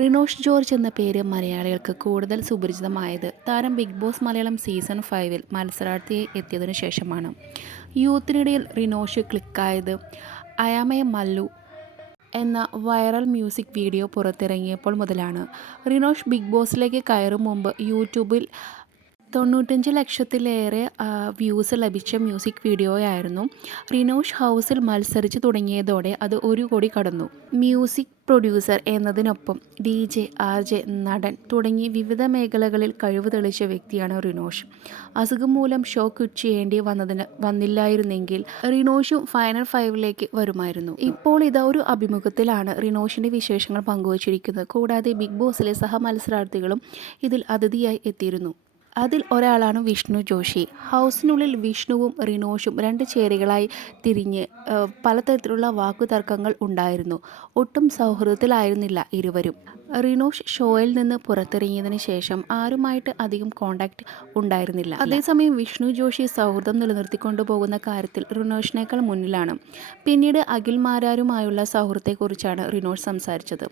Rinosh George എന്ന പേര് മലയാളികൾക്ക് കൂടുതൽ സുപരിചിതമായത് താരം ബിഗ് ബോസ് മലയാളം സീസൺ 5-ൽ മത്സരാർത്ഥിയായി എത്തിയതിനു ശേഷമാണ്. യൂത്തിനിടയിൽ റിനോഷ് ക്ലിക്കായത് അയാമയെ മല്ലു എന്ന വൈറൽ മ്യൂസിക് വീഡിയോ പുറത്തിറങ്ങിയപ്പോൾ മുതലാണ്. റിനോഷ് ബിഗ് ബോസിലേക്ക് കയറും മുമ്പ് യൂട്യൂബിൽ 95 ലക്ഷത്തിലേറെ വ്യൂസ് ലഭിച്ച മ്യൂസിക് വീഡിയോയായിരുന്നു. റിനോഷ് ഹൗസിൽ മത്സരിച്ചു തുടങ്ങിയതോടെ അത് 1 കോടി കടന്നു. മ്യൂസിക് പ്രൊഡ്യൂസർ എന്നതിനൊപ്പം DJ, RJ, നടൻ തുടങ്ങി വിവിധ മേഖലകളിൽ കഴിവ് തെളിയിച്ച വ്യക്തിയാണ് റിനോഷ്. അസുഖം മൂലം ഷോ ക്വിറ്റ് ചെയ്യേണ്ടി വന്നില്ലായിരുന്നെങ്കിൽ റിനോഷും ഫൈനൽ 5ലേക്ക് വരുമായിരുന്നു. ഇപ്പോൾ ഇതാ ഒരു അഭിമുഖത്തിലാണ് റിനോഷിൻ്റെ വിശേഷങ്ങൾ പങ്കുവച്ചിരിക്കുന്നത്. കൂടാതെ ബിഗ് ബോസിലെ സഹമത്സരാർത്ഥികളും ഇതിൽ അതിഥിയായി എത്തിയിരുന്നു. അതിൽ ഒരാളാണ് വിഷ്ണു ജോഷി. ഹൗസിനുള്ളിൽ വിഷ്ണുവും റിനോഷും 2 ചേരികളായി തിരിഞ്ഞ് പലതരത്തിലുള്ള വാക്കുതർക്കങ്ങൾ ഉണ്ടായിരുന്നു. ഒട്ടും സൗഹൃദത്തിലായിരുന്നില്ല ഇരുവരും. റിനോഷ് ഷോയിൽ നിന്ന് പുറത്തിറങ്ങിയതിന് ശേഷം ആരുമായിട്ട് അധികം കോണ്ടാക്റ്റ് ഉണ്ടായിരുന്നില്ല. അതേസമയം വിഷ്ണു ജോഷി സൗഹൃദം നിലനിർത്തിക്കൊണ്ടു പോകുന്ന കാര്യത്തിൽ റിനോഷിനേക്കാൾ മുന്നിലാണ്. പിന്നീട് അഖിൽ മാരാരുമായുള്ള സൗഹൃദത്തെക്കുറിച്ചാണ് റിനോഷ് സംസാരിച്ചത്.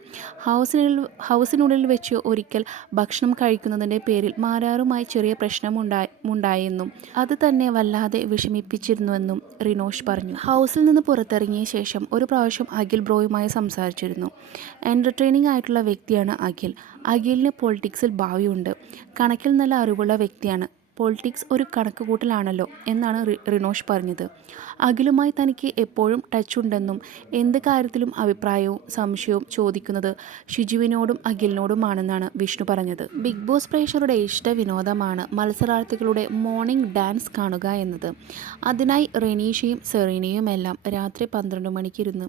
ഹൗസിനുള്ളിൽ വെച്ച് ഒരിക്കൽ ഭക്ഷണം കഴിക്കുന്നതിൻ്റെ പേരിൽ മാരാറുമായി ചെറിയ പ്രശ്നമുണ്ടായെന്നും അത് തന്നെ വല്ലാതെ വിഷമിപ്പിച്ചിരുന്നുവെന്നും റിനോഷ് പറഞ്ഞു. ഹൗസിൽ നിന്ന് പുറത്തിറങ്ങിയ ശേഷം ഒരു പ്രാവശ്യം അഖിൽ ബ്രോയുമായി സംസാരിച്ചിരുന്നു. എൻ്റർടൈനിങ് ആയിട്ടുള്ള വ്യക്തിയാണ് അഖിൽ. അഖിലിന് പൊളിറ്റിക്സിൽ ഭാവിയുണ്ട്. കണക്കിൽ നല്ല അറിവുള്ള വ്യക്തിയാണ്. പൊളിറ്റിക്സ് ഒരു കണക്കുകൂട്ടലാണല്ലോ എന്നാണ് റിനോഷ് പറഞ്ഞത്. അഖിലുമായി തനിക്ക് എപ്പോഴും ടച്ച് ഉണ്ടെന്നും എന്ത് കാര്യത്തിലും അഭിപ്രായവും സംശയവും ചോദിക്കുന്നത് ഷിജുവിനോടും അഖിലിനോടുമാണെന്നാണ് വിഷ്ണു പറഞ്ഞത്. ബിഗ് ബോസ് പ്രേക്ഷകരുടെ ഇഷ്ട വിനോദമാണ് മത്സരാർത്ഥികളുടെ മോർണിംഗ് ഡാൻസ് കാണുക എന്നത്. അതിനായി റെനീഷയും സെറീനയുമെല്ലാം രാത്രി 12 മണിക്കിരുന്ന്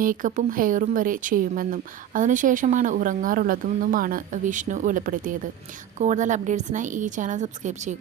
മേക്കപ്പും ഹെയറും വരെ ചെയ്യുമെന്നും അതിനുശേഷമാണ് ഉറങ്ങാറുള്ളതെന്നുമാണ് വിഷ്ണു വെളിപ്പെടുത്തിയത്. കൂടുതൽ അപ്ഡേറ്റ്സിനായി ഈ ചാനൽ സബ്സ്ക്രൈബ് ചെയ്യുക.